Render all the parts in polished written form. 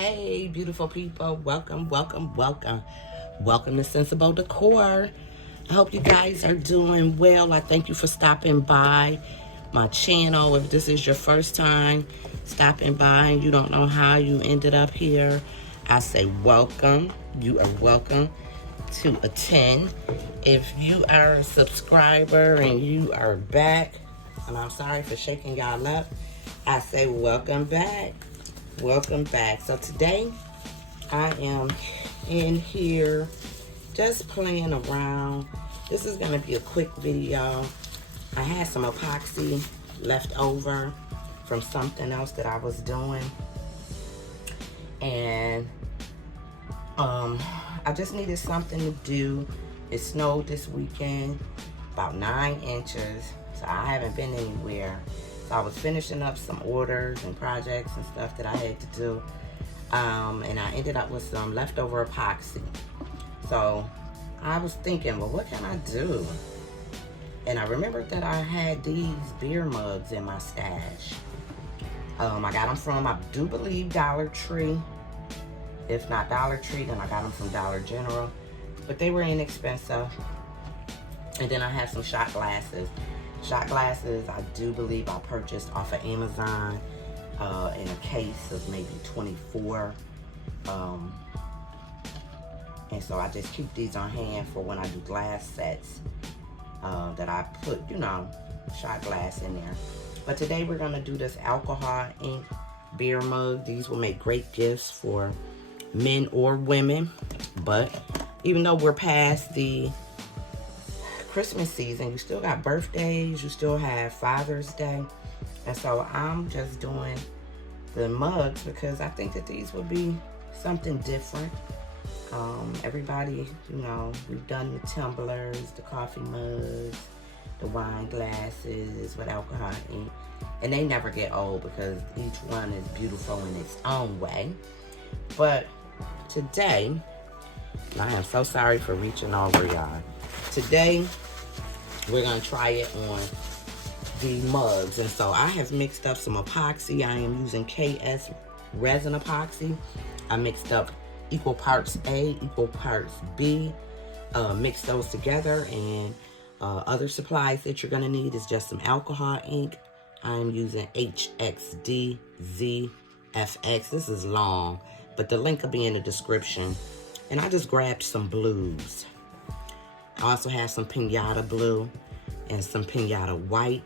Hey, beautiful people. Welcome, welcome, welcome. Welcome to Sensible Decor. I hope you guys are doing well. I thank you for stopping by my channel. If this is your first time stopping by and you don't know how you ended up here, I say welcome. You are welcome to attend. If you are a subscriber and you are back, and I'm sorry for shaking y'all up, I say welcome back. Welcome back. So today I am in here just playing around. This is going to be a quick video. I had some epoxy left over from something else that I was doing. And I just needed something to do. It snowed this weekend, about 9 inches. So I haven't been anywhere. So I was finishing up some orders and projects and stuff that I had to do. And I ended up with some leftover epoxy. So I was thinking, well, what can I do? And I remembered that I had these beer mugs in my stash. I got them from, I do believe, Dollar Tree. If not Dollar Tree, then I got them from Dollar General. But they were inexpensive. And then I have some shot glasses. Shot glasses, I do believe I purchased off of Amazon in a case of maybe 24. And so I just keep these on hand for when I do glass sets that I put, shot glass in there. But today we're going to do this alcohol ink beer mug. These will make great gifts for men or women. But even though we're past the Christmas season, you still got birthdays, you still have Father's Day. And so I'm just doing the mugs because I think that these would be something different. Everybody, we've done the tumblers, the coffee mugs, the wine glasses with alcohol ink, and they never get old because each one is beautiful in its own way. But today, I am so sorry for reaching over, y'all. Today, we're going to try it on the mugs. And so I have mixed up some epoxy. I am using KS resin epoxy. I mixed up equal parts A, equal parts B. Mix those together. And other supplies that you're going to need is just some alcohol ink. I'm using HXDZFX. This is long, but the link will be in the description. And I just grabbed some blues. I also have some pinata blue and some pinata white.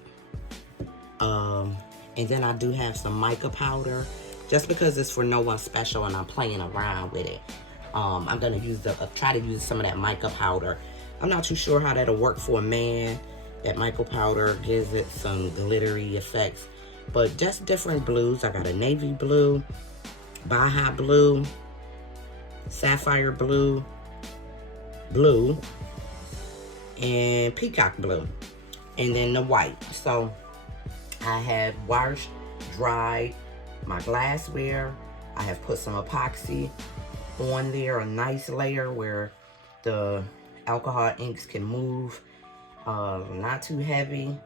And then I do have some mica powder, just because it's for no one special and I'm playing around with it. I'm gonna try to use some of that mica powder. I'm not too sure how that'll work for a man. That mica powder gives it some glittery effects, but just different blues. I got a navy blue, Baja blue, sapphire blue, and peacock blue, and then the white. So I have washed, dried my glassware. I have put some epoxy on there, a nice layer where the alcohol inks can move. Not too heavy,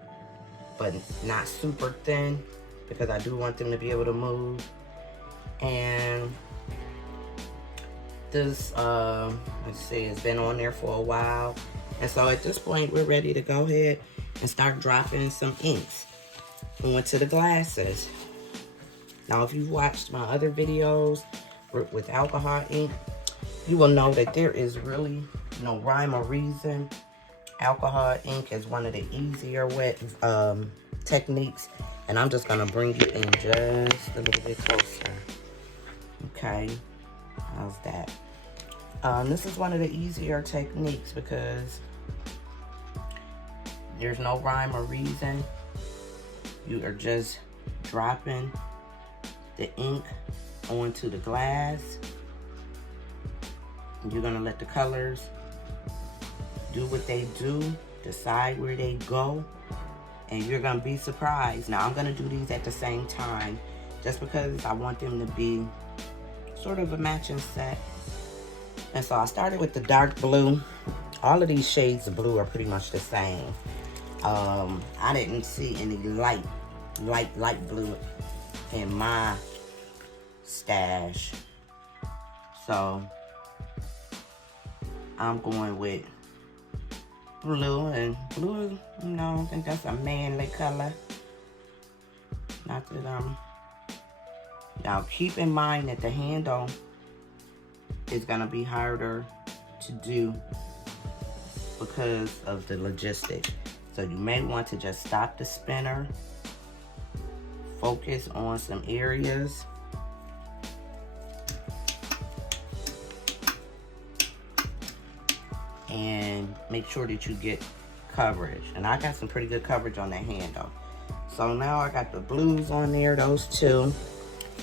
but not super thin, because I do want them to be able to move. And this, let's see, it's been on there for a while. And so at this point, we're ready to go ahead and start dropping some inks onto the glasses. Now, if you've watched my other videos with alcohol ink, you will know that there is really no rhyme or reason. Alcohol ink is one of the easier wet techniques. And I'm just going to bring it in just a little bit closer. Okay, how's that? This is one of the easier techniques because there's no rhyme or reason. You are just dropping the ink onto the glass. You're gonna let the colors do what they do, decide where they go, and you're gonna be surprised. Now I'm gonna do these at the same time just because I want them to be sort of a matching set. And so I started with the dark blue. All of these shades of blue are pretty much the same. I didn't see any light blue in my stash. So I'm going with blue, and blue, you know, I think that's a manly color. Not that now keep in mind that the handle is gonna be harder to do because of the logistics. So you may want to just stop the spinner, focus on some areas, and make sure that you get coverage. And I got some pretty good coverage on that handle. So now I got the blues on there, those two.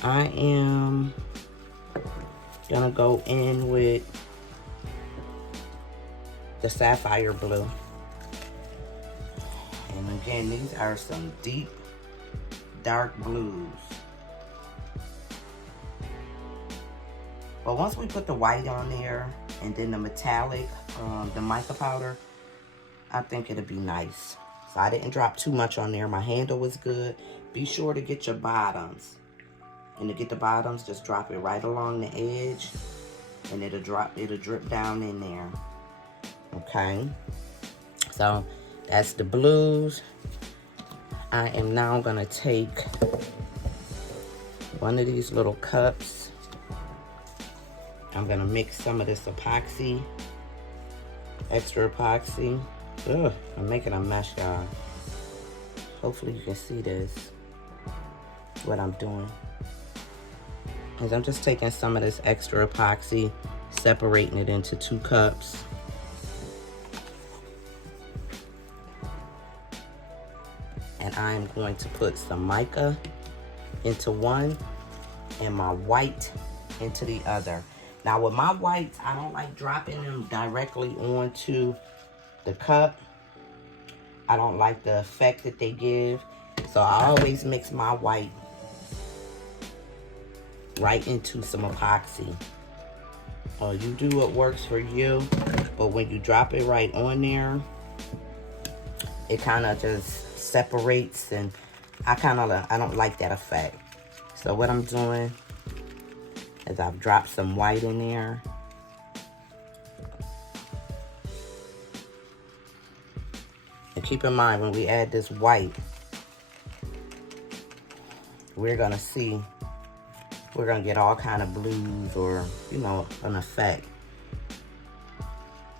I am gonna go in with the sapphire blue. And again, these are some deep, dark blues. But once we put the white on there and then the metallic, the mica powder, I think it'll be nice. So I didn't drop too much on there. My handle was good. Be sure to get your bottoms. And to get the bottoms, just drop it right along the edge, and it'll drip down in there. Okay. So that's the blues. I am now gonna take one of these little cups. I'm gonna mix some of this epoxy, extra epoxy. Ugh, I'm making a mess, y'all. Hopefully you can see this, what I'm doing. Is I'm just taking some of this extra epoxy, separating it into 2 cups. And I'm going to put some mica into one and my white into the other. Now with my whites, I don't like dropping them directly onto the cup. I don't like the effect that they give. So I always mix my white right into some epoxy. You do what works for you, but when you drop it right on there, it kind of just separates, and I don't like that effect. So what I'm doing is I've dropped some white in there. And keep in mind, when we add this white, we're gonna get all kind of blues, or, you know, an effect.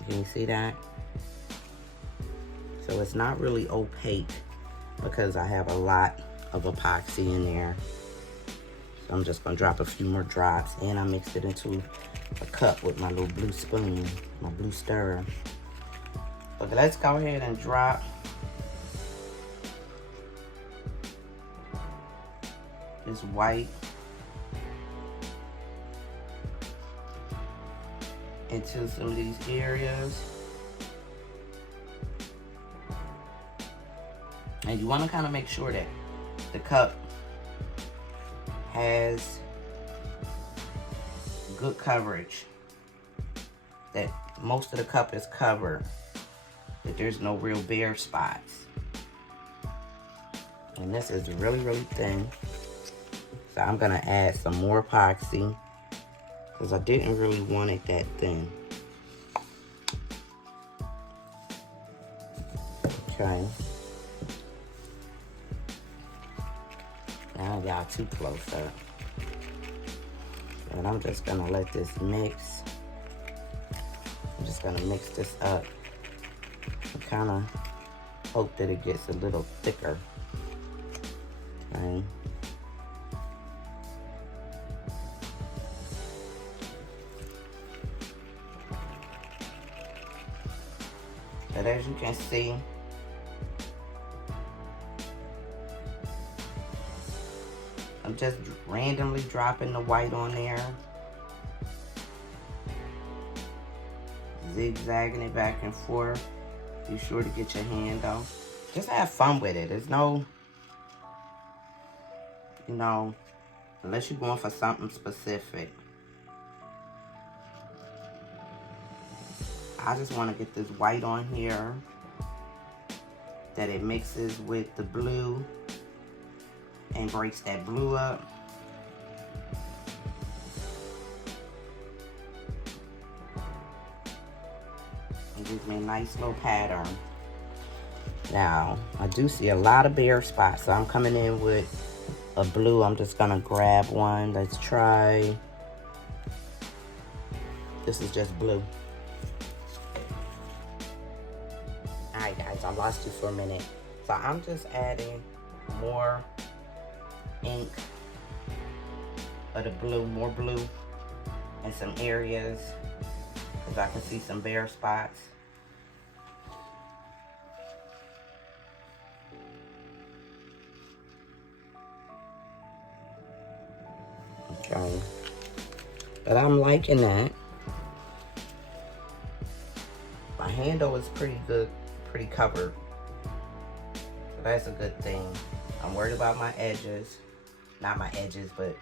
Can you see that? So it's not really opaque because I have a lot of epoxy in there. So I'm just gonna drop a few more drops, and I mixed it into a cup with my little blue spoon, my blue stirrer. Okay, let's go ahead and drop this white into some of these areas. And you want to kind of make sure that the cup has good coverage, that most of the cup is covered, that there's no real bare spots. And this is really, really thin. So I'm gonna add some more epoxy because I didn't really want it that thin. Okay. Now y'all too close up. And I'm just gonna let this mix. I'm just gonna mix this up. I kinda hope that it gets a little thicker. Okay. But as you can see, I'm just randomly dropping the white on there, zigzagging it back and forth. Be sure to get your hand though. Just have fun with it. There's no, you know, unless you're going for something specific. I just want to get this white on here, that it mixes with the blue and breaks that blue up. gives me a nice little pattern. Now, I do see a lot of bare spots, so I'm coming in with a blue. I'm just gonna grab one. Let's try. This is just blue. Alright guys, I lost you for a minute. So I'm just adding more ink of the blue, more blue in some areas, because I can see some bare spots. Okay. But I'm liking that. My handle is pretty good, pretty covered. So that's a good thing. I'm worried about my edges. Not my edges, but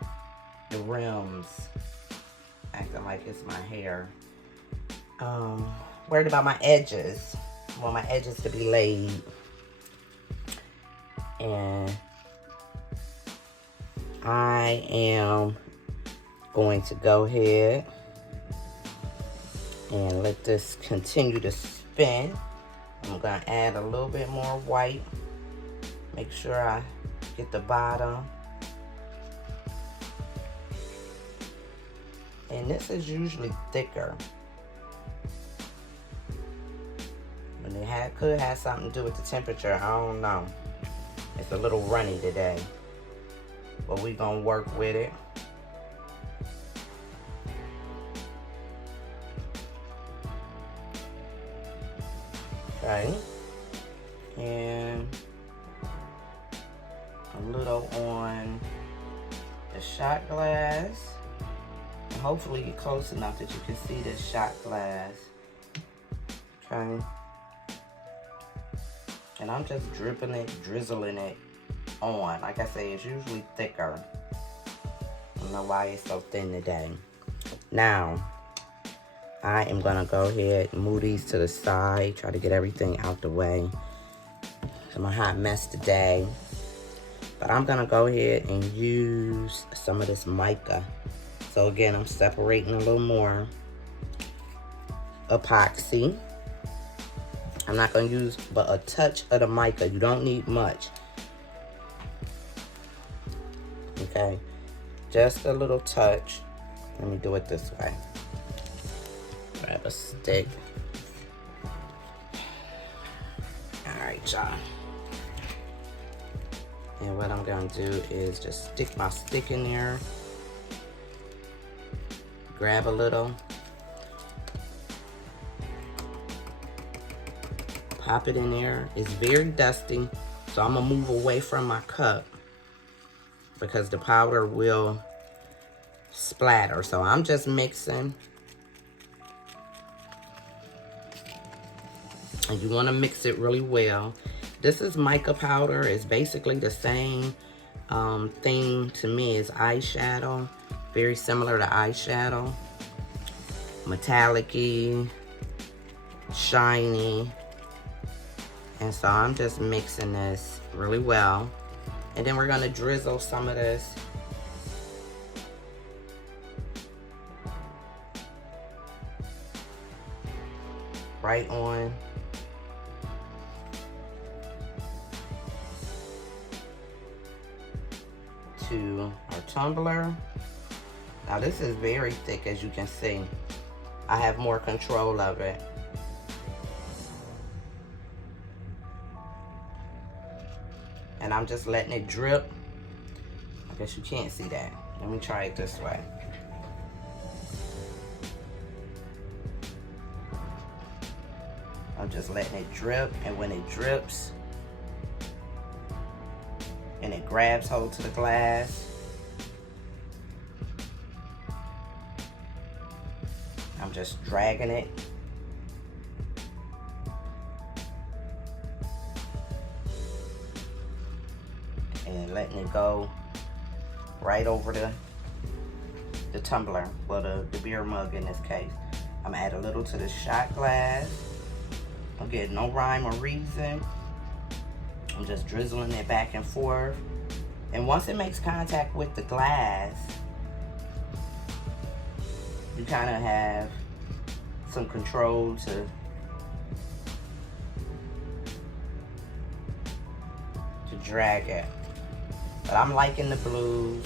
the rims. Acting like it's my hair. Worried about my edges. I want my edges to be laid. And I am going to go ahead and let this continue to spin. I'm going to add a little bit more white. Make sure I get the bottom. And this is usually thicker. And it could have something to do with the temperature. I don't know. It's a little runny today. But we're going to work with it. Okay. And a little on the shot glass. And hopefully you're close enough that you can see the shot glass. Okay. And I'm just drizzling it on. Like I say, it's usually thicker. I don't know why it's so thin today. Now, I am gonna go ahead and move these to the side, try to get everything out the way. I'm a hot mess today. But I'm gonna go ahead and use some of this mica. So again, I'm separating a little more epoxy. I'm not gonna use but a touch of the mica. You don't need much. Okay, just a little touch. Let me do it this way. Grab a stick. All right, y'all. And what I'm gonna do is just stick my stick in there. Grab a little. Pop it in there. It's very dusty, so I'm gonna move away from my cup because the powder will splatter. So I'm just mixing. And you wanna mix it really well. This is mica powder. It's basically the same thing to me as eyeshadow. Very similar to eyeshadow. Metallic-y, shiny. And so I'm just mixing this really well. And then we're gonna drizzle some of this right on to our tumbler. Now this is very thick, as you can see. I have more control of it. And I'm just letting it drip. I guess you can't see that. Let me try it this way. I'm just letting it drip, and when it drips and it grabs hold to the glass, I'm just dragging it. And letting it go right over the tumbler, well, the beer mug in this case. I'm gonna add a little to the shot glass. I'm getting no rhyme or reason. I'm just drizzling it back and forth. And once it makes contact with the glass, you kind of have some control to drag it. But I'm liking the blues.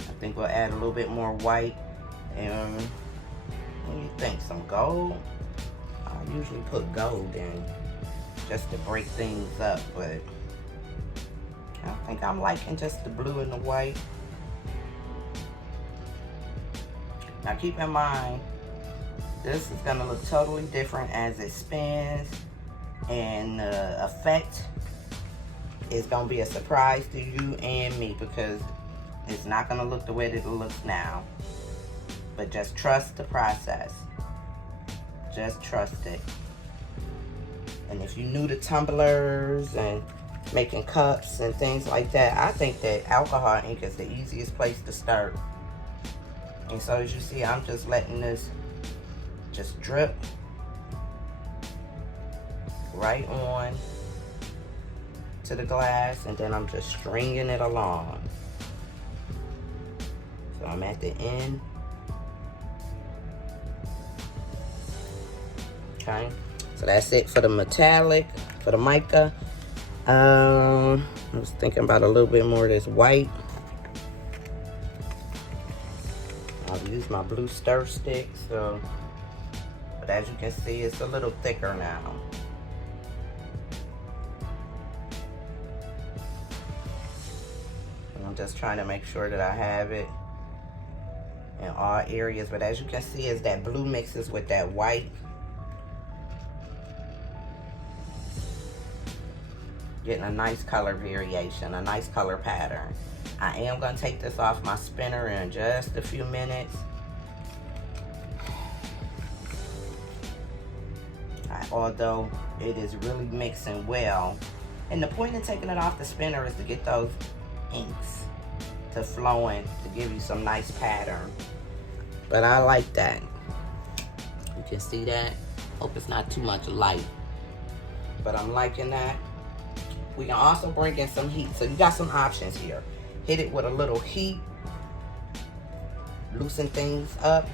I think we'll add a little bit more white. And what do you think? Some gold? I usually put gold in just to break things up, but I think I'm liking just the blue and the white. Now keep in mind, this is gonna look totally different as it spins, and the effect is gonna be a surprise to you and me because it's not gonna look the way that it looks now. But just trust the process. Just trust it. And if you're new to tumblers and making cups and things like that, I think that alcohol ink is the easiest place to start. And so as you see, I'm just letting this just drip right on to the glass, and then I'm just stringing it along. So I'm at the end. Okay, so that's it for the metallic, for the mica. I was thinking about a little bit more of this white. I'll use my blue stir stick, so, but as you can see, it's a little thicker now. And I'm just trying to make sure that I have it in all areas, but as you can see, as that blue mixes with that white, getting a nice color variation, a nice color pattern. I am going to take this off my spinner in just a few minutes. Although it is really mixing well. And the point of taking it off the spinner is to get those inks to flowing, to give you some nice pattern. But I like that. You can see that. Hope it's not too much light. But I'm liking that. We can also bring in some heat. So you got some options here. Hit it with a little heat. Loosen things up.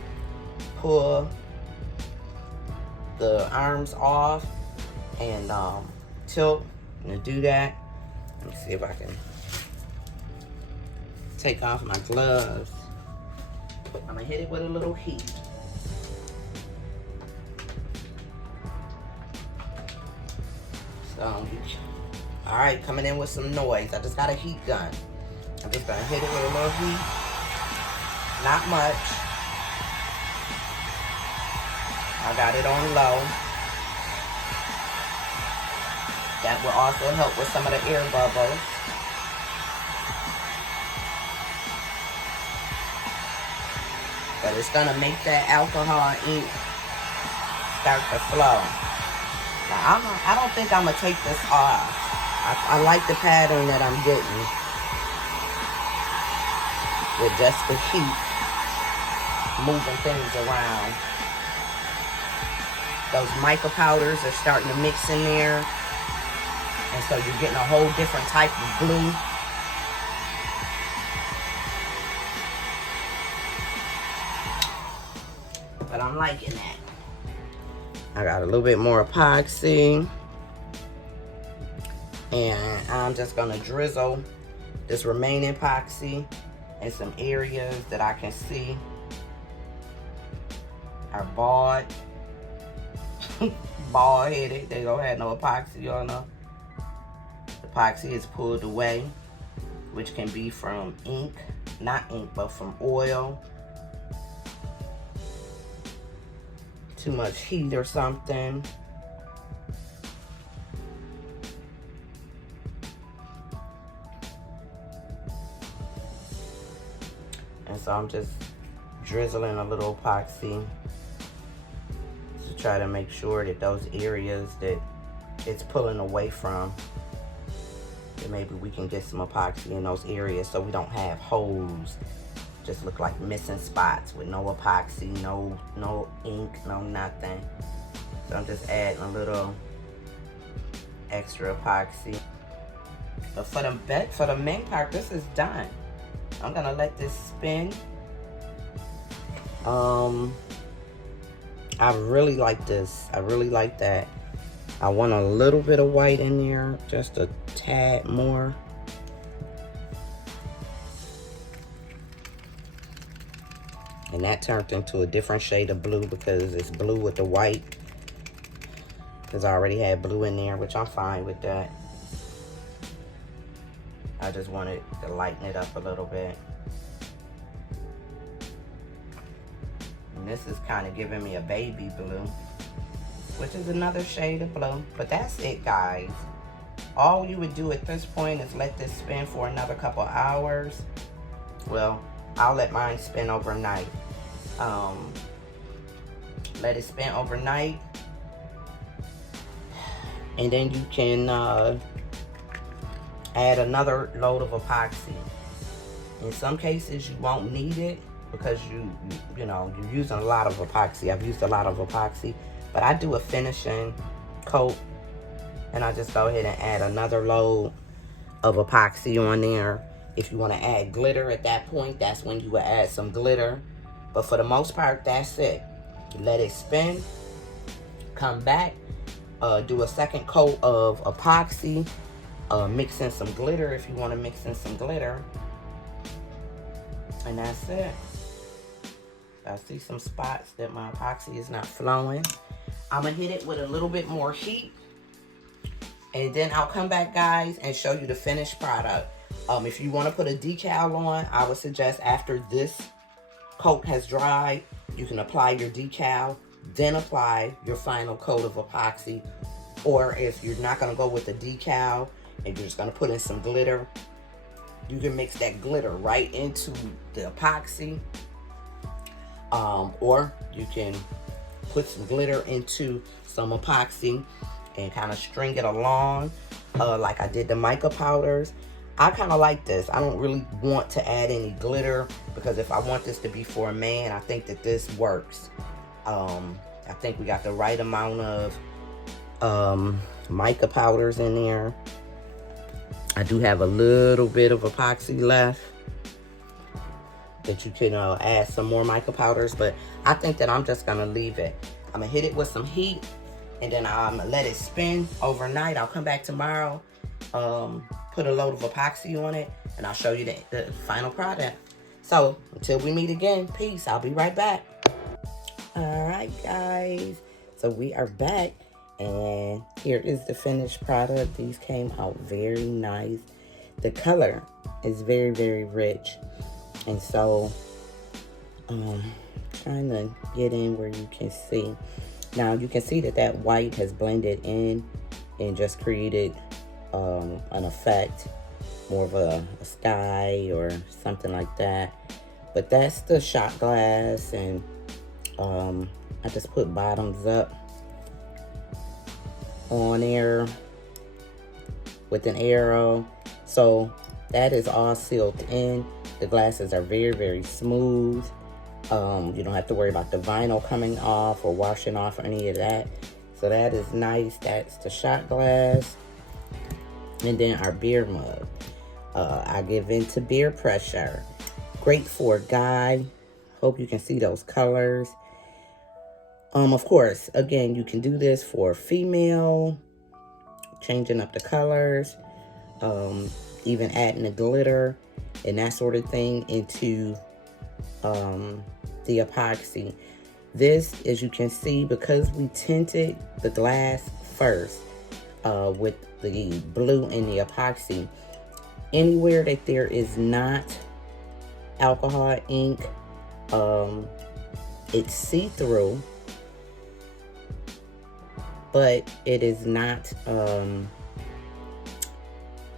Pull the arms off. And tilt. And to do that, let me see if I can take off my gloves. I'm going to hit it with a little heat. So, all right, coming in with some noise. I just got a heat gun. I'm just gonna hit it with a little heat. Not much. I got it on low. That will also help with some of the air bubbles. But it's gonna make that alcohol ink start to flow. Now, I don't think I'm gonna take this off. I like the pattern that I'm getting with just the heat, moving things around. Those mica powders are starting to mix in there, and so you're getting a whole different type of blue. But I'm liking that. I got a little bit more epoxy. And I'm just gonna drizzle this remaining epoxy in some areas that I can see are bald, bald-headed. They don't have no epoxy on them. The epoxy is pulled away, which can be from ink, not ink, but from oil. Too much heat or something. And so I'm just drizzling a little epoxy to try to make sure that those areas that it's pulling away from, that maybe we can get some epoxy in those areas so we don't have holes, just look like missing spots with no epoxy, no ink, no nothing. So I'm just adding a little extra epoxy. But for the main part, this is done. I'm gonna let this spin. I really like this. I really like that. I want a little bit of white in there, just a tad more. And that turned into a different shade of blue because it's blue with the white. Because I already had blue in there, which I'm fine with that. I just wanted to lighten it up a little bit. And this is kind of giving me a baby blue, which is another shade of blue. But that's it, guys. All you would do at this point is let this spin for another couple hours. Well, I'll let mine spin overnight. Let it spin overnight. And then you can add another load of epoxy. In some cases, you won't need it because you know, you're using a lot of epoxy. I've used a lot of epoxy, but I do a finishing coat, and I just go ahead and add another load of epoxy on there. If you want to add glitter at that point, that's when you would add some glitter. But for the most part, that's it. You let it spin, come back, do a second coat of epoxy, mix in some glitter if you want to mix in some glitter, and that's it. I see some spots that my epoxy is not flowing. I'm gonna hit it with a little bit more heat, and then I'll come back, guys, and show you the finished product. If you want to put a decal on, I would suggest after this coat has dried, you can apply your decal, then apply your final coat of epoxy. Or if you're not going to go with the decal and you're just going to put in some glitter, you can mix that glitter right into the epoxy. Or you can put some glitter into some epoxy and kind of string it along like I did the mica powders. I kind of like this. I don't really want to add any glitter because if I want this to be for a man, I think that this works. I think we got the right amount of mica powders in there. I do have a little bit of epoxy left that you can add some more mica powders, but I think that I'm just gonna leave it. I'm gonna hit it with some heat and then let it spin overnight. I'll come back tomorrow, put a load of epoxy on it, and I'll show you the final product. So until we meet again, peace. I'll be right back. All right, guys, so we are back, and here is the finished product. These came out very nice. The color is very, very rich, and so trying to get in where you can see. Now you can see that white has blended in and just created an effect, more of a sky or something like that. But that's the shot glass, and I just put bottoms up on there with an arrow. So that is all sealed in. The glasses are very, very smooth. You don't have to worry about the vinyl coming off or washing off or any of that. So that is nice. That's the shot glass. And then our beer mug. I give in to beer pressure. Great for a guy. Hope you can see those colors. Of course, again, you can do this for female, changing up the colors, even adding the glitter and that sort of thing into the epoxy. This, as you can see, because we tinted the glass first with the blue and the epoxy, anywhere that there is not alcohol ink, it's see-through, but it is not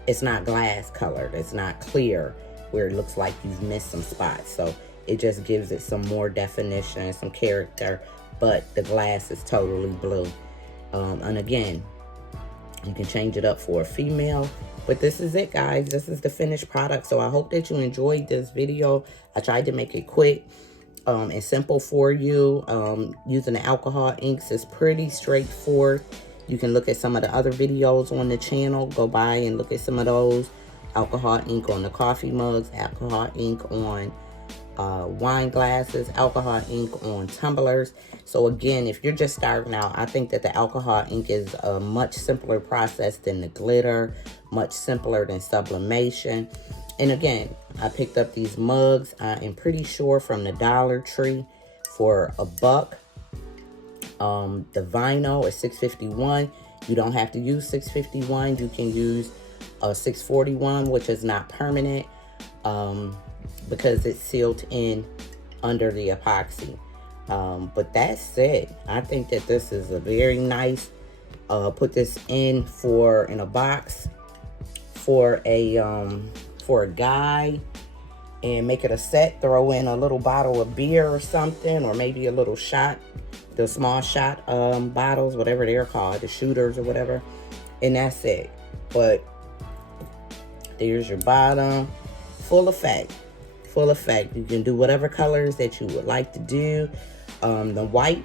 it's not glass colored. It's not clear where it looks like you've missed some spots. So it just gives it some more definition, some character, but the glass is totally blue. And again, you can change it up for a female. But this is it, guys. This is the finished product. So I hope that you enjoyed this video. I tried to make it quick and simple for you. Using the alcohol inks is pretty straightforward. You can look at some of the other videos on the channel. Go by and look at some of those. Alcohol ink on the coffee mugs. Alcohol ink on wine glasses, alcohol ink on tumblers. So again, if you're just starting out, I think that the alcohol ink is a much simpler process than the glitter, much simpler than sublimation. And again, I picked up these mugs, I am pretty sure from the Dollar Tree for $1. The vinyl is $6.51. You don't have to use $6.51. You can use a $6.41, which is not permanent, because it's sealed in under the epoxy. But that's it. I think that this is a very nice, put this in a box for a guy, and make it a set. Throw in a little bottle of beer or something, or maybe a little shot, the small shot bottles, whatever they're called, the shooters or whatever, and that's it. But there's your bottom, full effect. You can do whatever colors that you would like to do. The white,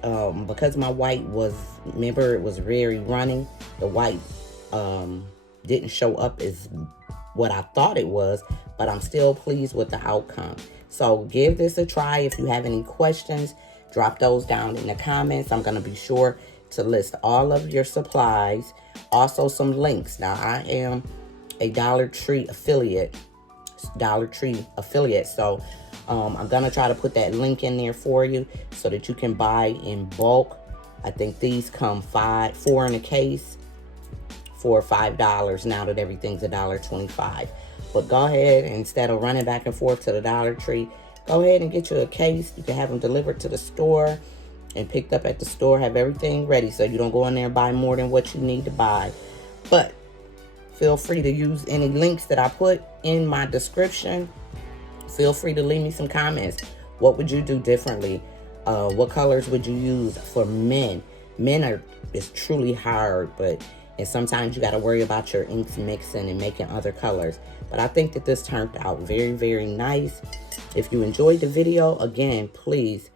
because my white was, remember, it was very running. The white didn't show up as what I thought it was, but I'm still pleased with the outcome. So give this a try. If you have any questions, drop those down in the comments. I'm going to be sure to list all of your supplies. Also some links. Now, I am a Dollar Tree affiliate. So I'm going to try to put that link in there for you so that you can buy in bulk. I think these come 4 in a case for $5 now that everything's $1.25. But go ahead, instead of running back and forth to the Dollar Tree, go ahead and get you a case. You can have them delivered to the store and picked up at the store. Have everything ready so you don't go in there and buy more than what you need to buy. But feel free to use any links that I put in my description. Feel free to leave me some comments. What would you do differently? What colors would you use for men? It's truly hard, and sometimes you got to worry about your inks mixing and making other colors. But I think that this turned out very, very nice. If you enjoyed the video, again, please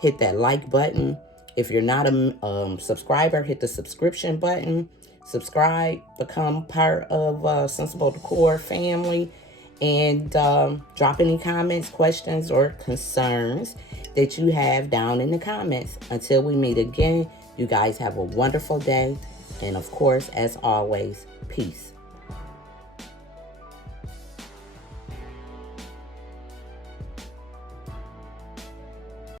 hit that like button. If you're not a subscriber, hit the subscription button. Subscribe, become part of Sensible Decor family, and drop any comments, questions, or concerns that you have down in the comments. Until we meet again, you guys have a wonderful day. And of course, as always, peace.